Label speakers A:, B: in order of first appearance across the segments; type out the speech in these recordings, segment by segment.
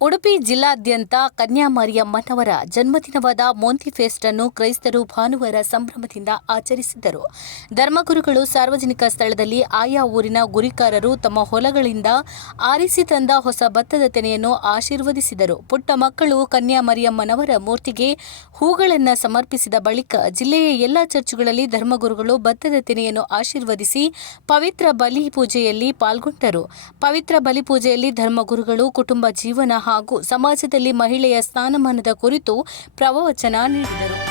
A: ಉಡುಪಿ ಜಿಲ್ಲಾದ್ಯಂತ ಕನ್ಯಾಮಾರಿಯಮ್ಮನವರ ಜನ್ಮದಿನವಾದ ಮೋಂತಿ ಫೆಸ್ಟ್ ಅನ್ನು ಕ್ರೈಸ್ತರು ಭಾನುವಾರ ಸಂಭ್ರಮದಿಂದ ಆಚರಿಸಿದ್ದರು. ಧರ್ಮಗುರುಗಳು ಸಾರ್ವಜನಿಕ ಸ್ಥಳದಲ್ಲಿ ಆಯಾ ಊರಿನ ಗುರಿಕಾರರು ತಮ್ಮ ಹೊಲಗಳಿಂದ ಆರಿಸಿ ತಂದ ಹೊಸ ಭತ್ತದ ತೆನೆಯನ್ನು ಆಶೀರ್ವದಿಸಿದರು. ಪುಟ್ಟ ಮಕ್ಕಳು ಕನ್ಯಾಮರಿಯಮ್ಮನವರ ಮೂರ್ತಿಗೆ ಹೂಗಳನ್ನು ಸಮರ್ಪಿಸಿದ ಬಳಿಕ ಜಿಲ್ಲೆಯ ಎಲ್ಲ ಚರ್ಚುಗಳಲ್ಲಿ ಧರ್ಮಗುರುಗಳು ಭತ್ತದ ತೆನೆಯನ್ನು ಆಶೀರ್ವದಿಸಿ ಪವಿತ್ರ ಬಲಿ ಪೂಜೆಯಲ್ಲಿ ಪಾಲ್ಗೊಂಡರು. ಪವಿತ್ರ ಬಲಿ ಪೂಜೆಯಲ್ಲಿ ಧರ್ಮಗುರುಗಳು ಕುಟುಂಬ ಜೀವನ ಹಾಗೂ ಸಮಾಜದಲ್ಲಿ ಮಹಿಳೆಯ ಸ್ಥಾನಮಾನದ ಕುರಿತು ಪ್ರವಚನ ನೀಡಿದರು.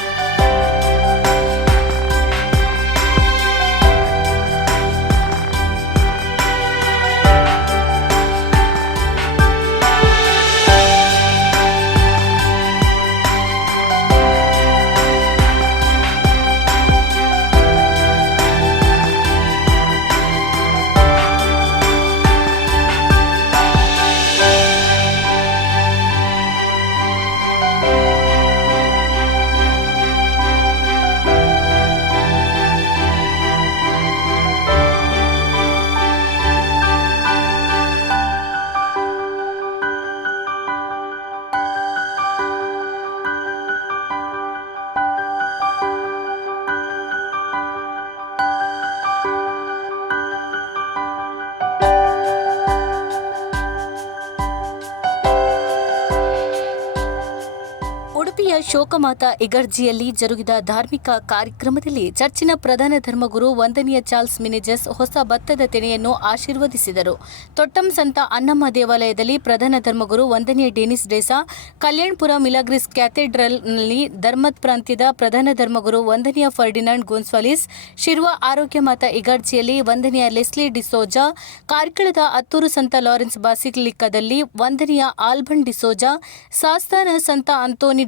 A: ಶೋಕಮಾತಾ ಇಗರ್ಜಿಯಲ್ಲಿ ಜರುಗಿದ ಧಾರ್ಮಿಕ ಕಾರ್ಯಕ್ರಮದಲ್ಲಿ ಚರ್ಚಿನ ಪ್ರಧಾನ ಧರ್ಮಗುರು ವಂದನೀಯ ಚಾರ್ಲ್ಸ್ ಮಿನಿಜಸ್ ಹೊಸ ಭತ್ತದ ತೆನೆಯನ್ನು ಆಶೀರ್ವದಿಸಿದರು. ತೊಟ್ಟಂ ಸಂತ ಅನ್ನಮ್ಮ ದೇವಾಲಯದಲ್ಲಿ ಪ್ರಧಾನ ಧರ್ಮಗುರು ವಂದನೀಯ ಡೆನಿಸ್ ಡೇಸಾ, ಕಲ್ಯಾಣ್ಪುರ ಮಿಲಾಗ್ರಿಸ್ ಕ್ಯಾಥೆಡ್ರಲ್ನಲ್ಲಿ ಧರ್ಮದ್ ಪ್ರಾಂತ್ಯದ ಪ್ರಧಾನ ಧರ್ಮಗುರು ವಂದನೀಯ ಫರ್ಡಿನಾಂಡ್ ಗೋನ್ಸ್ವಾಲಿಸ್, ಶಿರುವ ಆರೋಗ್ಯ ಮಾತ ಇಗರ್ಜಿಯಲ್ಲಿ ವಂದನೀಯ ಲೆಸ್ಲಿ ಡಿಸೋಜಾ, ಕಾರ್ಕಳದ ಅತ್ತೂರು ಸಂತ ಲಾರೆನ್ಸ್ ಬಾಸಿಲಿಕದಲ್ಲಿ ವಂದನೀಯ ಆಲ್ಬನ್ ಡಿಸೋಜಾ, ಸಾಸ್ತಾನ ಸಂತ ಅಂತೋನಿ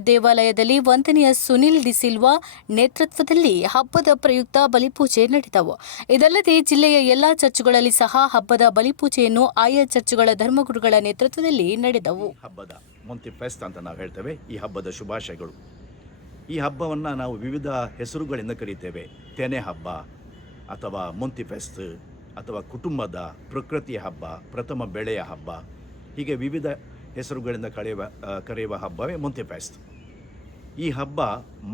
A: ದೇವಾಲಯದಲ್ಲಿ ವಂದನೆಯ ಸುನಿಲ್ ಡಿಸಿಲ್ವಾ ನೇತೃತ್ವದಲ್ಲಿ ಹಬ್ಬದ ಪ್ರಯುಕ್ತ ಬಲಿಪೂಜೆ ನಡೆದವು. ಇದಲ್ಲದೆ ಜಿಲ್ಲೆಯ ಎಲ್ಲಾ ಚರ್ಚ್ಗಳಲ್ಲಿ ಸಹ ಹಬ್ಬದ ಬಲಿಪೂಜೆಯನ್ನು ಆಯಾ ಚರ್ಚ್ಗಳ ಧರ್ಮಗುರುಗಳ ನೇತೃತ್ವದಲ್ಲಿ ನಡೆದವು.
B: ಹಬ್ಬದ ಫೆಸ್ಟ್ ಅಂತ ನಾವು ಹೇಳ್ತೇವೆ. ಈ ಹಬ್ಬದ ಶುಭಾಶಯಗಳು. ಈ ಹಬ್ಬವನ್ನು ನಾವು ವಿವಿಧ ಹೆಸರುಗಳಿಂದ ಕರೀತೇವೆ. ತೆನೆ ಹಬ್ಬ ಅಥವಾ ಮೊಂತಿ ಫೆಸ್ಟ್ ಅಥವಾ ಕುಟುಂಬದ ಪ್ರಕೃತಿಯ ಹಬ್ಬ, ಪ್ರಥಮ ಬೆಳೆಯ ಹಬ್ಬ, ಹೀಗೆ ವಿವಿಧ ಹೆಸರುಗಳಿಂದ ಕಳೆಯುವ ಕರೆಯುವ ಹಬ್ಬವೇ ಮೊಂತಿ ಫೆಸ್ಟ್. ಈ ಹಬ್ಬ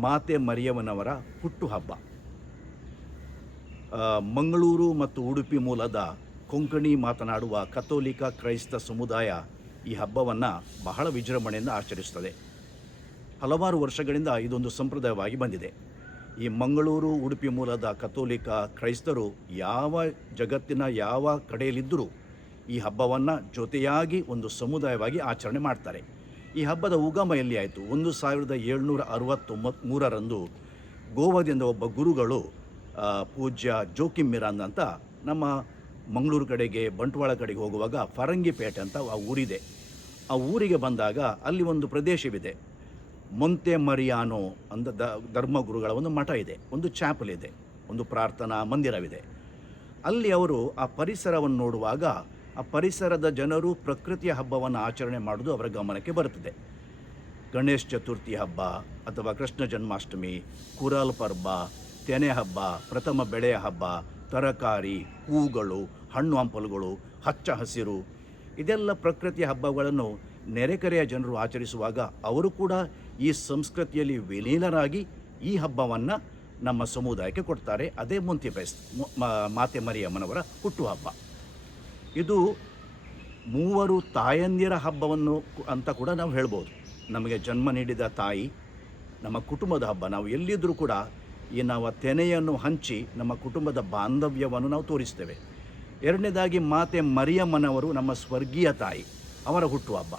B: ಮಾತೆ ಮರಿಯಮ್ಮನವರ ಹುಟ್ಟು ಹಬ್ಬ ಮಂಗಳೂರು ಮತ್ತು ಉಡುಪಿ ಮೂಲದ ಕೊಂಕಣಿ ಮಾತನಾಡುವ ಕಥೋಲಿಕ ಕ್ರೈಸ್ತ ಸಮುದಾಯ ಈ ಹಬ್ಬವನ್ನು ಬಹಳ ವಿಜೃಂಭಣೆಯಿಂದ ಆಚರಿಸುತ್ತದೆ. ಹಲವಾರು ವರ್ಷಗಳಿಂದ ಇದೊಂದು ಸಂಪ್ರದಾಯವಾಗಿ ಬಂದಿದೆ. ಈ ಮಂಗಳೂರು, ಉಡುಪಿ ಮೂಲದ ಕಥೋಲಿಕ ಕ್ರೈಸ್ತರು ಯಾವ ಜಗತ್ತಿನ ಯಾವ ಕಡೆಯಲ್ಲಿದ್ದರೂ ಈ ಹಬ್ಬವನ್ನು ಜೊತೆಯಾಗಿ ಒಂದು ಸಮುದಾಯವಾಗಿ ಆಚರಣೆ ಮಾಡ್ತಾರೆ. ಈ ಹಬ್ಬದ ಉಗಮ ಎಲ್ಲಿ ಆಯಿತು. ಒಂದು ಸಾವಿರದ ಏಳ್ನೂರ ಅರವತ್ತೊಂಬತ್ತು ಮೂರರಂದು ಗೋವಾದಿಂದ ಒಬ್ಬ ಗುರುಗಳು ಪೂಜ್ಯ ಜೋಕಿಮ್ ಮಿರಾನ್ ಅಂತ ನಮ್ಮ ಮಂಗಳೂರು ಕಡೆಗೆ, ಬಂಟ್ವಾಳ ಕಡೆಗೆ ಹೋಗುವಾಗ ಫರಂಗಿಪೇಟೆ ಅಂತ ಆ ಊರಿದೆ. ಆ ಊರಿಗೆ ಬಂದಾಗ ಅಲ್ಲಿ ಒಂದು ಪ್ರದೇಶವಿದೆ. ಮೊಂತೆ ಮರಿಯಾನೋ ಅಂತ ದ ಧರ್ಮಗುರುಗಳ ಒಂದು ಮಠ ಇದೆ. ಒಂದು ಚಾಪಲ್ ಇದೆ. ಒಂದು ಪ್ರಾರ್ಥನಾ ಮಂದಿರವಿದೆ. ಅಲ್ಲಿ ಅವರು ಆ ಪರಿಸರವನ್ನು ನೋಡುವಾಗ ಆ ಪರಿಸರದ ಜನರು ಪ್ರಕೃತಿಯ ಹಬ್ಬವನ್ನು ಆಚರಣೆ ಮಾಡೋದು ಅವರ ಗಮನಕ್ಕೆ ಬರುತ್ತದೆ. ಗಣೇಶ ಚತುರ್ಥಿ ಹಬ್ಬ ಅಥವಾ ಕೃಷ್ಣ ಜನ್ಮಾಷ್ಟಮಿ, ಕುರಾಲ್ ಪರ್ಬ, ತೆನೆ ಹಬ್ಬ, ಪ್ರಥಮ ಬೆಳೆಯ ಹಬ್ಬ, ತರಕಾರಿ, ಹೂಗಳು, ಹಣ್ಣು ಹಂಪಲುಗಳು, ಹಚ್ಚ ಹಸಿರು ಇದೆಲ್ಲ ಪ್ರಕೃತಿಯ ಹಬ್ಬಗಳನ್ನು ನೆರೆಕರೆಯ ಜನರು ಆಚರಿಸುವಾಗ ಅವರು ಕೂಡ ಈ ಸಂಸ್ಕೃತಿಯಲ್ಲಿ ವಿಲೀನರಾಗಿ ಈ ಹಬ್ಬವನ್ನು ನಮ್ಮ ಸಮುದಾಯಕ್ಕೆ ಕೊಡ್ತಾರೆ. ಅದೇ ಮುಂತಿ ಫೆಸ್ಟ್ ಮಾತೆ ಮರಿಯಮ್ಮನವರ ಹುಟ್ಟುಹಬ್ಬ. ಇದು ಮೂವರು ತಾಯಂದಿರ ಹಬ್ಬವನ್ನು ಅಂತ ಕೂಡ ನಾವು ಹೇಳ್ಬೋದು. ನಮಗೆ ಜನ್ಮ ನೀಡಿದ ತಾಯಿ, ನಮ್ಮ ಕುಟುಂಬದ ಹಬ್ಬ. ನಾವು ಎಲ್ಲಿದ್ದರೂ ಕೂಡ ಈ ನಾವು ತೆನೆಯನ್ನು ಹಂಚಿ ನಮ್ಮ ಕುಟುಂಬದ ಬಾಂಧವ್ಯವನ್ನು ನಾವು ತೋರಿಸ್ತೇವೆ. ಎರಡನೇದಾಗಿ ಮಾತೆ ಮರಿಯಮ್ಮನವರು ನಮ್ಮ ಸ್ವರ್ಗೀಯ ತಾಯಿ, ಅವರ ಹುಟ್ಟು ಹಬ್ಬ.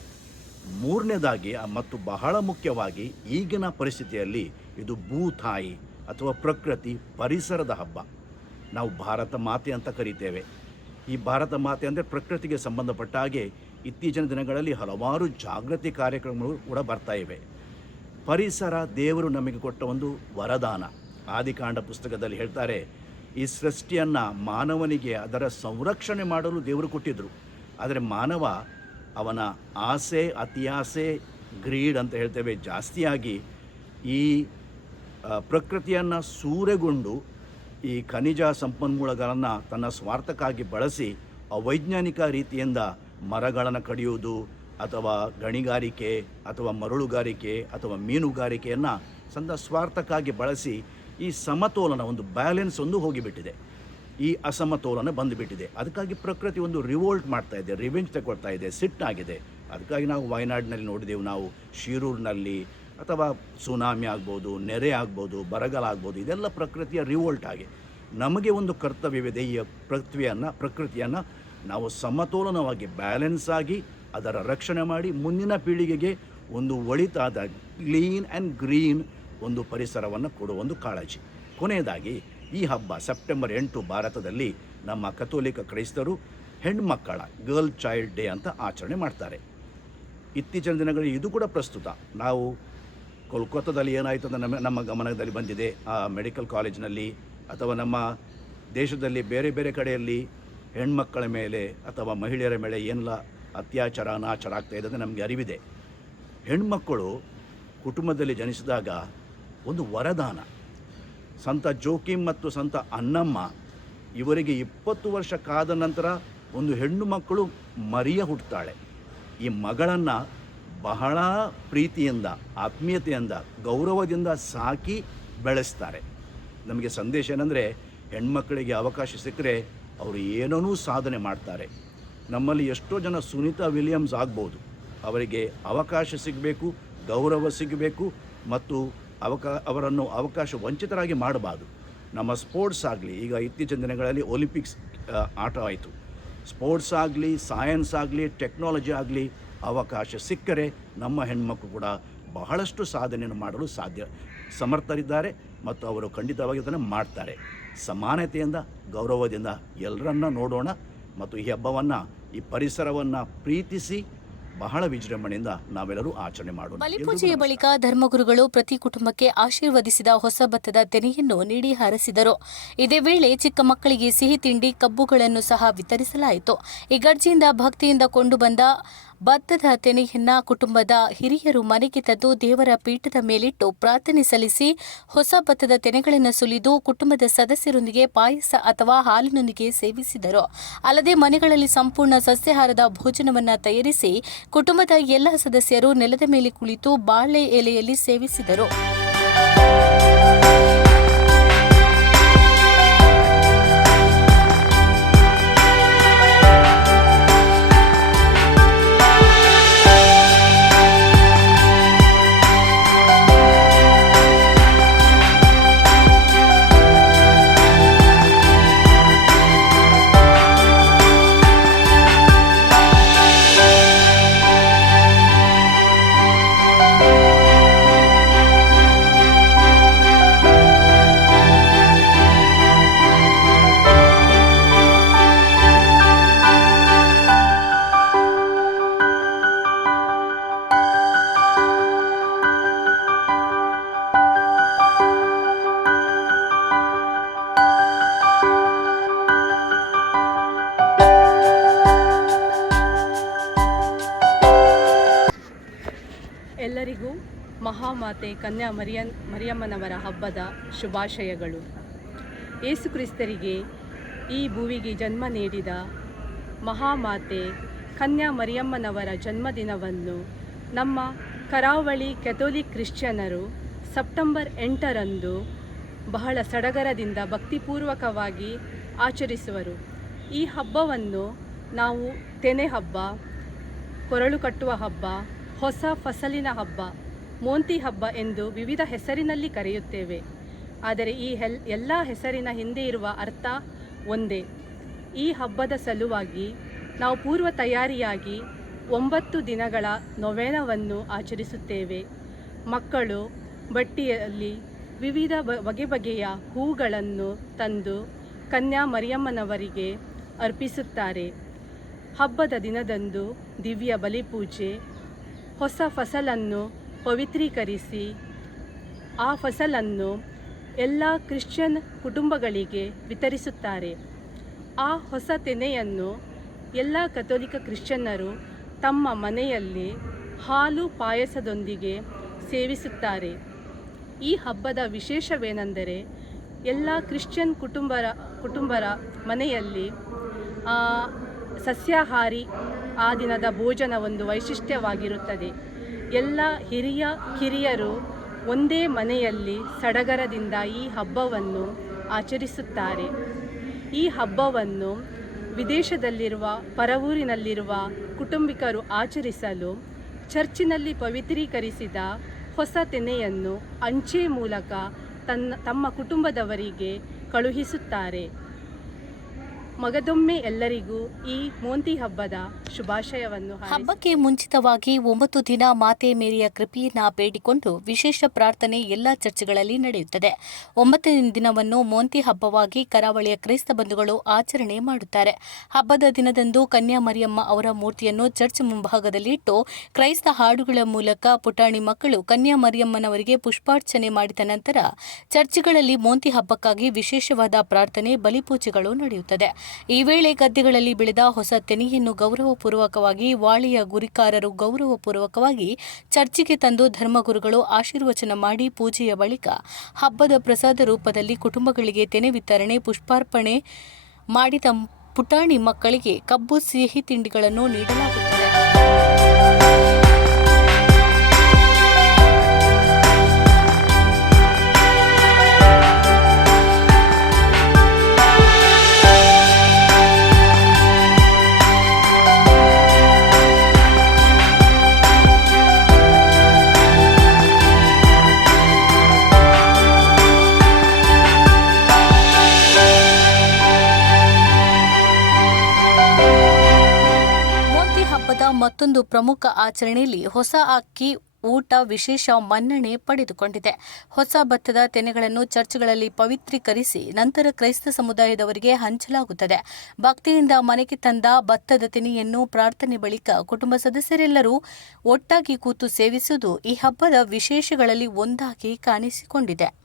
B: ಮೂರನೇದಾಗಿ ಮತ್ತು ಬಹಳ ಮುಖ್ಯವಾಗಿ ಈಗಿನ ಪರಿಸ್ಥಿತಿಯಲ್ಲಿ ಇದು ಭೂತಾಯಿ ಅಥವಾ ಪ್ರಕೃತಿ ಪರಿಸರದ ಹಬ್ಬ. ನಾವು ಭಾರತ ಮಾತೆ ಅಂತ ಕರಿತೇವೆ. ಈ ಭಾರತ ಮಾತೆ ಅಂದರೆ ಪ್ರಕೃತಿಗೆ ಸಂಬಂಧಪಟ್ಟ ಹಾಗೆ ಇತ್ತೀಚಿನ ದಿನಗಳಲ್ಲಿ ಹಲವಾರು ಜಾಗೃತಿ ಕಾರ್ಯಕ್ರಮಗಳು ಕೂಡ ಬರ್ತಾ ಇವೆ. ಪರಿಸರ ದೇವರು ನಮಗೆ ಕೊಟ್ಟ ಒಂದು ವರದಾನ. ಆದಿಕಾಂಡ ಪುಸ್ತಕದಲ್ಲಿ ಹೇಳ್ತಾರೆ, ಈ ಸೃಷ್ಟಿಯನ್ನು ಮಾನವನಿಗೆ ಅದರ ಸಂರಕ್ಷಣೆ ಮಾಡಲು ದೇವರು ಕೊಟ್ಟಿದ್ದರು ಆದರೆ ಮಾನವ ಅವನ ಆಸೆ ಅತಿಯಾಸೆ ಗ್ರೀಡ್ ಅಂತ ಹೇಳ್ತೇವೆ ಜಾಸ್ತಿಯಾಗಿ ಈ ಪ್ರಕೃತಿಯನ್ನು ಸೂರೆಗೊಂಡು ಈ ಖನಿಜ ಸಂಪನ್ಮೂಲಗಳನ್ನು ತನ್ನ ಸ್ವಾರ್ಥಕ್ಕಾಗಿ ಬಳಸಿ ಅವೈಜ್ಞಾನಿಕ ರೀತಿಯಿಂದ ಮರಗಳನ್ನು ಕಡಿಯುವುದು ಅಥವಾ ಗಣಿಗಾರಿಕೆ ಅಥವಾ ಮರಳುಗಾರಿಕೆ ಅಥವಾ ಮೀನುಗಾರಿಕೆಯನ್ನು ಸಂದ ಸ್ವಾರ್ಥಕ್ಕಾಗಿ ಬಳಸಿ ಈ ಸಮತೋಲನ ಒಂದು ಬ್ಯಾಲೆನ್ಸ್ ಒಂದು ಹೋಗಿಬಿಟ್ಟಿದೆ. ಈ ಅಸಮತೋಲನ ಬಂದುಬಿಟ್ಟಿದೆ. ಅದಕ್ಕಾಗಿ ಪ್ರಕೃತಿ ಒಂದು ರಿವೋಲ್ಟ್ ಮಾಡ್ತಾ ಇದೆ, ರಿವೆಂಜ್ ತಗೊಳ್ತಾ ಇದೆ ಸಿಟ್ಟಾಗಿದೆ ಅದಕ್ಕಾಗಿ ನಾವು ವಯನಾಡಿನಲ್ಲಿ ನೋಡಿದೆವು, ನಾವು ಶಿರೂರಿನಲ್ಲಿ ಅಥವಾ ಸುನಾಮಿ ಆಗ್ಬೋದು, ನೆರೆ ಆಗ್ಬೋದು, ಬರಗಾಲ ಆಗ್ಬೋದು, ಇದೆಲ್ಲ ಪ್ರಕೃತಿಯ ರಿವೋಲ್ಟ್ ಆಗಿ. ನಮಗೆ ಒಂದು ಕರ್ತವ್ಯವಿದೆ, ಈ ಪೃಥ್ವಿಯನ್ನು ಪ್ರಕೃತಿಯನ್ನು ನಾವು ಸಮತೋಲನವಾಗಿ ಬ್ಯಾಲೆನ್ಸ್ ಆಗಿ ಅದರ ರಕ್ಷಣೆ ಮಾಡಿ ಮುಂದಿನ ಪೀಳಿಗೆಗೆ ಒಂದು ಒಳಿತಾದ ಕ್ಲೀನ್ ಆ್ಯಂಡ್ ಗ್ರೀನ್ ಒಂದು ಪರಿಸರವನ್ನು ಕೊಡುವ ಒಂದು ಕಾಳಜಿ. ಕೊನೆಯದಾಗಿ, ಈ ಹಬ್ಬ ಸೆಪ್ಟೆಂಬರ್ ಎಂಟು ಭಾರತದಲ್ಲಿ ನಮ್ಮ ಕಥೋಲಿಕ ಕ್ರೈಸ್ತರು ಹೆಣ್ಮಕ್ಕಳ ಗರ್ಲ್ ಚೈಲ್ಡ್ ಡೇ ಅಂತ ಆಚರಣೆ ಮಾಡ್ತಾರೆ. ಇತ್ತೀಚಿನ ದಿನಗಳಲ್ಲಿ ಇದು ಕೂಡ ಪ್ರಸ್ತುತ. ನಾವು ಕೋಲ್ಕತ್ತಾದಲ್ಲಿ ಏನಾಯಿತು ಅಂತ ನಮ್ಮ ನಮ್ಮ ಗಮನದಲ್ಲಿ ಬಂದಿದೆ. ಆ ಮೆಡಿಕಲ್ ಕಾಲೇಜಿನಲ್ಲಿ ಅಥವಾ ನಮ್ಮ ದೇಶದಲ್ಲಿ ಬೇರೆ ಬೇರೆ ಕಡೆಯಲ್ಲಿ ಹೆಣ್ಮಕ್ಕಳ ಮೇಲೆ ಅಥವಾ ಮಹಿಳೆಯರ ಮೇಲೆ ಏನೆಲ್ಲ ಅತ್ಯಾಚಾರ, ಅನಾಚಾರ ಆಗ್ತಾ ಇದೆ ಅಂತ ನಮಗೆ ಅರಿವಿದೆ. ಹೆಣ್ಮಕ್ಕಳು ಕುಟುಂಬದಲ್ಲಿ ಜನಿಸಿದಾಗ ಒಂದು ವರದಾನ. ಸಂತ ಜೋಕಿಮ್ ಮತ್ತು ಸಂತ ಅನ್ನಮ್ಮ ಇವರಿಗೆ ಇಪ್ಪತ್ತು ವರ್ಷ ಕಾದ ನಂತರ ಒಂದು ಹೆಣ್ಣು ಮಕ್ಕಳು ಮರಿಯ ಹುಟ್ಟುತ್ತಾಳೆ ಈ ಮಗಳನ್ನು ಬಹಳ ಪ್ರೀತಿಯಿಂದ, ಆತ್ಮೀಯತೆಯಿಂದ, ಗೌರವದಿಂದ ಸಾಕಿ ಬೆಳೆಸ್ತಾರೆ. ನಮಗೆ ಸಂದೇಶ ಏನಂದರೆ ಹೆಣ್ಮಕ್ಕಳಿಗೆ ಅವಕಾಶ ಸಿಕ್ಕರೆ ಅವರು ಏನನ್ನೂ ಸಾಧನೆ ಮಾಡ್ತಾರೆ. ನಮ್ಮಲ್ಲಿ ಎಷ್ಟೋ ಜನ ಸುನೀತಾ ವಿಲಿಯಮ್ಸ್ ಆಗ್ಬೋದು. ಅವರಿಗೆ ಅವಕಾಶ ಸಿಗಬೇಕು, ಗೌರವ ಸಿಗಬೇಕು ಮತ್ತು ಅವಕಾ, ಅವರನ್ನು ಅವಕಾಶ ವಂಚಿತರಾಗಿ ಮಾಡಬಾರ್ದು. ನಮ್ಮ ಸ್ಪೋರ್ಟ್ಸ್ ಆಗಲಿ, ಈಗ ಇತ್ತೀಚಿನ ದಿನಗಳಲ್ಲಿ ಒಲಿಂಪಿಕ್ಸ್ ಆಟ ಆಯಿತು. ಸ್ಪೋರ್ಟ್ಸ್ ಆಗಲಿ, ಸೈನ್ಸ್ ಆಗಲಿ, ಟೆಕ್ನಾಲಜಿ ಆಗಲಿ ಅವಕಾಶ ಸಿಕ್ಕರೆ ನಮ್ಮ ಹೆಣ್ಮಕ್ಳು ಕೂಡ ಬಹಳಷ್ಟು ಸಾಧನೆಯನ್ನು ಮಾಡಲು ಸಾಧ್ಯ. ಸಮರ್ಥರಿದ್ದಾರೆ ಮತ್ತು ಅವರು ಖಂಡಿತವಾಗಿ ಅದನ್ನು ಮಾಡ್ತಾರೆ. ಸಮಾನತೆಯಿಂದ ಗೌರವದಿಂದ ಎಲ್ಲರನ್ನ ನೋಡೋಣ ಮತ್ತು ಈ ಹಬ್ಬವನ್ನು ಈ ಪರಿಸರವನ್ನು ಪ್ರೀತಿಸಿ ಬಹಳ ವಿಜೃಂಭಣೆಯಿಂದ ನಾವೆಲ್ಲರೂ ಆಚರಣೆ ಮಾಡೋಣ.
A: ಬಲಿಪೂಜೆಯ ಬಳಿಕ ಧರ್ಮಗುರುಗಳು ಪ್ರತಿ ಕುಟುಂಬಕ್ಕೆ ಆಶೀರ್ವದಿಸಿದ ಹೊಸ ಭತ್ತದ ತೆನೆಯನ್ನು ನೀಡಿ ಹಾರಿಸಿದರು. ಇದೇ ವೇಳೆ ಚಿಕ್ಕ ಮಕ್ಕಳಿಗೆ ಸಿಹಿ ತಿಂಡಿ ಕಬ್ಬುಗಳನ್ನು ಸಹ ವಿತರಿಸಲಾಯಿತು. ಇಗರ್ಜಿಯಿಂದ ಭಕ್ತಿಯಿಂದ ಕೊಂಡು ಬಂದ ಭತ್ತದ ತೆನೆಯನ್ನ ಕುಟುಂಬದ ಹಿರಿಯರು ಮನೆಗೆ ತಂದು ದೇವರ ಪೀಠದ ಮೇಲಿಟ್ಟು ಪ್ರಾರ್ಥನೆ ಸಲ್ಲಿಸಿ ಹೊಸ ಭತ್ತದ ತೆನೆಗಳನ್ನು ಸುಲಿದು ಕುಟುಂಬದ ಸದಸ್ಯರೊಂದಿಗೆ ಪಾಯಸ ಅಥವಾ ಹಾಲಿನೊಂದಿಗೆ ಸೇವಿಸಿದರು. ಅಲ್ಲದೆ ಮನೆಗಳಲ್ಲಿ ಸಂಪೂರ್ಣ ಸಸ್ಯಾಹಾರದ ಭೋಜನವನ್ನು ತಯಾರಿಸಿ ಕುಟುಂಬದ ಎಲ್ಲ ಸದಸ್ಯರು ನೆಲದ ಮೇಲೆ ಕುಳಿತು ಬಾಳೆ ಎಲೆಯಲ್ಲಿ ಸೇವಿಸಿದರು.
C: ಮಹಾಮಾತೆ ಕನ್ಯಾ ಮರಿಯನ್ ಮರಿಯಮ್ಮನವರ ಹಬ್ಬದ ಶುಭಾಶಯಗಳು. ಯೇಸುಕ್ರಿಸ್ತರಿಗೆ ಈ ಭೂವಿಗೆ ಜನ್ಮ ನೀಡಿದ ಮಹಾಮಾತೆ ಕನ್ಯಾ ಮರಿಯಮ್ಮನವರ ಜನ್ಮದಿನವನ್ನು ನಮ್ಮ ಕರಾವಳಿ ಕೆಥೋಲಿಕ್ ಕ್ರಿಶ್ಚಿಯನರು ಸೆಪ್ಟೆಂಬರ್ ಎಂಟರಂದು ಬಹಳ ಸಡಗರದಿಂದ ಭಕ್ತಿಪೂರ್ವಕವಾಗಿ ಆಚರಿಸುವರು. ಈ ಹಬ್ಬವನ್ನು ನಾವು ತೆನೆ ಹಬ್ಬ, ಕೊರಳು ಕಟ್ಟುವ ಹಬ್ಬ, ಹೊಸ ಫಸಲಿನ ಹಬ್ಬ ಮೋಂತಿ ಹಬ್ಬ ಎಂದು ವಿವಿಧ ಹೆಸರಿನಲ್ಲಿ ಕರೆಯುತ್ತೇವೆ. ಆದರೆ ಈ ಹೆಲ್ ಎಲ್ಲ ಹೆಸರಿನ ಹಿಂದೆ ಇರುವ ಅರ್ಥ ಒಂದೇ. ಈ ಹಬ್ಬದ ಸಲುವಾಗಿ ನಾವು ಪೂರ್ವ ತಯಾರಿಯಾಗಿ ಒಂಬತ್ತು ದಿನಗಳ ನೊವೇನವನ್ನು ಆಚರಿಸುತ್ತೇವೆ. ಮಕ್ಕಳು ಬಟ್ಟಿಯಲ್ಲಿ ವಿವಿಧ ಬಗೆ ಬಗೆಯ ಹೂಗಳನ್ನು ತಂದು ಕನ್ಯಾ ಮರಿಯಮ್ಮನವರಿಗೆ ಅರ್ಪಿಸುತ್ತಾರೆ. ಹಬ್ಬದ ದಿನದಂದು ದಿವ್ಯ ಬಲಿಪೂಜೆ, ಹೊಸ ಫಸಲನ್ನು ಪವಿತ್ರೀಕರಿಸಿ ಆ ಫಸಲನ್ನು ಎಲ್ಲ ಕ್ರಿಶ್ಚಿಯನ್ ಕುಟುಂಬಗಳಿಗೆ ವಿತರಿಸುತ್ತಾರೆ. ಆ ಹೊಸ ತೆನೆಯನ್ನು ಎಲ್ಲ ಕಥೋಲಿಕ ಕ್ರಿಶ್ಚಿಯನ್ನರು ತಮ್ಮ ಮನೆಯಲ್ಲಿ ಹಾಲು ಪಾಯಸದೊಂದಿಗೆ ಸೇವಿಸುತ್ತಾರೆ. ಈ ಹಬ್ಬದ ವಿಶೇಷವೇನೆಂದರೆ ಎಲ್ಲ ಕ್ರಿಶ್ಚಿಯನ್ ಕುಟುಂಬರ ಕುಟುಂಬರ ಮನೆಯಲ್ಲಿ ಸಸ್ಯಾಹಾರಿ ಆ ದಿನದ ಭೋಜನ ಒಂದು ವೈಶಿಷ್ಟ್ಯವಾಗಿರುತ್ತದೆ. ಎಲ್ಲ ಹಿರಿಯ ಕಿರಿಯರು ಒಂದೇ ಮನೆಯಲ್ಲಿ ಸಡಗರದಿಂದ ಈ ಹಬ್ಬವನ್ನು ಆಚರಿಸುತ್ತಾರೆ. ಈ ಹಬ್ಬವನ್ನು ವಿದೇಶದಲ್ಲಿರುವ, ಪರವೂರಿನಲ್ಲಿರುವ ಕುಟುಂಬಿಕರು ಆಚರಿಸಲು ಚರ್ಚಿನಲ್ಲಿ ಪವಿತ್ರೀಕರಿಸಿದ ಹೊಸ ತೆನೆಯನ್ನು ಅಂಚೆ ಮೂಲಕ ತನ್ನ, ತಮ್ಮ ಕುಟುಂಬದವರಿಗೆ ಕಳುಹಿಸುತ್ತಾರೆ. ಮಗದೊಮ್ಮೆ ಎಲ್ಲರಿಗೂ ಈ ಮೋಂತಿ ಹಬ್ಬದ ಶುಭಾಶಯವನ್ನು
A: ಹಬ್ಬಕ್ಕೆ ಮುಂಚಿತವಾಗಿ ಒಂಬತ್ತು ದಿನ ಮಾತೆ ಮೇರಿಯ ಕೃಪೆಯನ್ನ ಬೇಡಿಕೊಂಡು ವಿಶೇಷ ಪ್ರಾರ್ಥನೆ ಎಲ್ಲಾ ಚರ್ಚ್ಗಳಲ್ಲಿ ನಡೆಯುತ್ತದೆ. ಒಂಬತ್ತನೇ ದಿನವನ್ನು ಮೋಂತಿ ಹಬ್ಬವಾಗಿ ಕರಾವಳಿಯ ಕ್ರೈಸ್ತ ಬಂಧುಗಳು ಆಚರಣೆ ಮಾಡುತ್ತಾರೆ. ಹಬ್ಬದ ದಿನದಂದು ಕನ್ಯಾ ಮರಿಯಮ್ಮ ಅವರ ಮೂರ್ತಿಯನ್ನು ಚರ್ಚ್ ಮುಂಭಾಗದಲ್ಲಿ ಇಟ್ಟು ಕ್ರೈಸ್ತ ಹಾಡುಗಳ ಮೂಲಕ ಪುಟಾಣಿ ಮಕ್ಕಳು ಕನ್ಯಾ ಮರಿಯಮ್ಮನವರಿಗೆ ಪುಷ್ಪಾರ್ಚನೆ ಮಾಡಿದ ನಂತರ ಚರ್ಚ್ಗಳಲ್ಲಿ ಮೋಂತಿ ಹಬ್ಬಕ್ಕಾಗಿ ವಿಶೇಷವಾದ ಪ್ರಾರ್ಥನೆ, ಬಲಿಪೂಜೆಗಳು ನಡೆಯುತ್ತದೆ. ಈ ವೇಳೆ ಗದ್ದೆಗಳಲ್ಲಿ ಬೆಳೆದ ಹೊಸ ತೆನೆಯನ್ನು ಗೌರವಪೂರ್ವಕವಾಗಿ ವಾಳಿಯ ಗುರಿಕಾರರು ಗೌರವಪೂರ್ವಕವಾಗಿ ಚರ್ಚಿಗೆ ತಂದು ಧರ್ಮಗುರುಗಳು ಆಶೀರ್ವಚನ ಮಾಡಿ ಪೂಜೆಯ ಬಳಿಕ ಹಬ್ಬದ ಪ್ರಸಾದ ರೂಪದಲ್ಲಿ ಕುಟುಂಬಗಳಿಗೆ ತೆನೆ ವಿತರಣೆ, ಪುಷ್ಪಾರ್ಪಣೆ ಮಾಡಿದ ಪುಟಾಣಿ ಮಕ್ಕಳಿಗೆ ಕಬ್ಬು, ಸಿಹಿ ತಿಂಡಿಗಳನ್ನು ನೀಡಲಾಗುತ್ತದೆ. ಹಬ್ಬದ ಮತ್ತೊಂದು ಪ್ರಮುಖ ಆಚರಣೆಯಲ್ಲಿ ಹೊಸ ಅಕ್ಕಿ, ಊಟ, ವಿಶೇಷ ಮನ್ನಣೆ ಪಡೆದುಕೊಂಡಿದೆ. ಹೊಸ ಭತ್ತದ ತೆನೆಗಳನ್ನು ಚರ್ಚ್ಗಳಲ್ಲಿ ಪವಿತ್ರೀಕರಿಸಿ ನಂತರ ಕ್ರೈಸ್ತ ಸಮುದಾಯದವರಿಗೆ ಹಂಚಲಾಗುತ್ತದೆ. ಭಕ್ತಿಯಿಂದ ಮನೆಗೆ ತಂದ ಭತ್ತದ ತೆನೆಯನ್ನು ಪ್ರಾರ್ಥನೆ ಬಳಿಕ ಕುಟುಂಬ ಸದಸ್ಯರೆಲ್ಲರೂ ಒಟ್ಟಾಗಿ ಕೂತು ಸೇವಿಸುವುದು ಈ ಹಬ್ಬದ ವಿಶೇಷಗಳಲ್ಲಿ ಒಂದಾಗಿ ಕಾಣಿಸಿಕೊಂಡಿದೆ.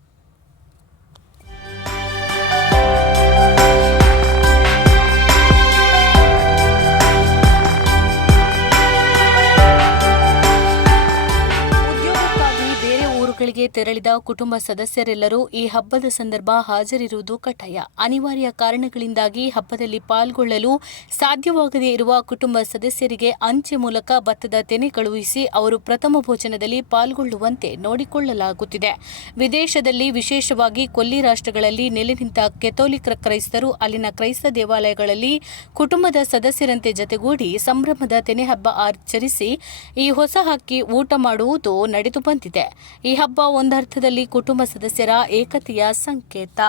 A: ತೆರಳಿದ ಕುಟುಂಬ ಸದಸ್ಯರೆಲ್ಲರೂ ಈ ಹಬ್ಬದ ಸಂದರ್ಭ ಹಾಜರಿರುವುದು ಕಡ್ಡಾಯ. ಅನಿವಾರ್ಯ ಕಾರಣಗಳಿಂದಾಗಿ ಹಬ್ಬದಲ್ಲಿ ಪಾಲ್ಗೊಳ್ಳಲು ಸಾಧ್ಯವಾಗದೇ ಇರುವ ಕುಟುಂಬ ಸದಸ್ಯರಿಗೆ ಅಂಚೆ ಮೂಲಕ ಭತ್ತದ ತೆನೆ ಕಳುಹಿಸಿ ಅವರು ಪ್ರಥಮ ಭೋಜನದಲ್ಲಿ ಪಾಲ್ಗೊಳ್ಳುವಂತೆ ನೋಡಿಕೊಳ್ಳಲಾಗುತ್ತಿದೆ. ವಿದೇಶದಲ್ಲಿ ವಿಶೇಷವಾಗಿ ಕೊಲ್ಲಿ ರಾಷ್ಟ್ರಗಳಲ್ಲಿ ನೆಲೆ ನಿಂತ ಕೆಥೋಲಿಕ್ ಕ್ರೈಸ್ತರು ಅಲ್ಲಿನ ಕ್ರೈಸ್ತ ದೇವಾಲಯಗಳಲ್ಲಿ ಕುಟುಂಬದ ಸದಸ್ಯರಂತೆ ಜತೆಗೂಡಿ ಸಂಭ್ರಮದ ತೆನೆ ಹಬ್ಬ ಆಚರಿಸಿ ಈ ಹೊಸ ಹಕ್ಕಿ ಊಟ ಮಾಡುವುದು ನಡೆದು ಬಂದಿದೆ. ಈ ಹಬ್ಬ ಒಂದರ್ಥದಲ್ಲಿ ಕುಟುಂಬ ಸದಸ್ಯರ ಏಕತೆಯ ಸಂಕೇತ.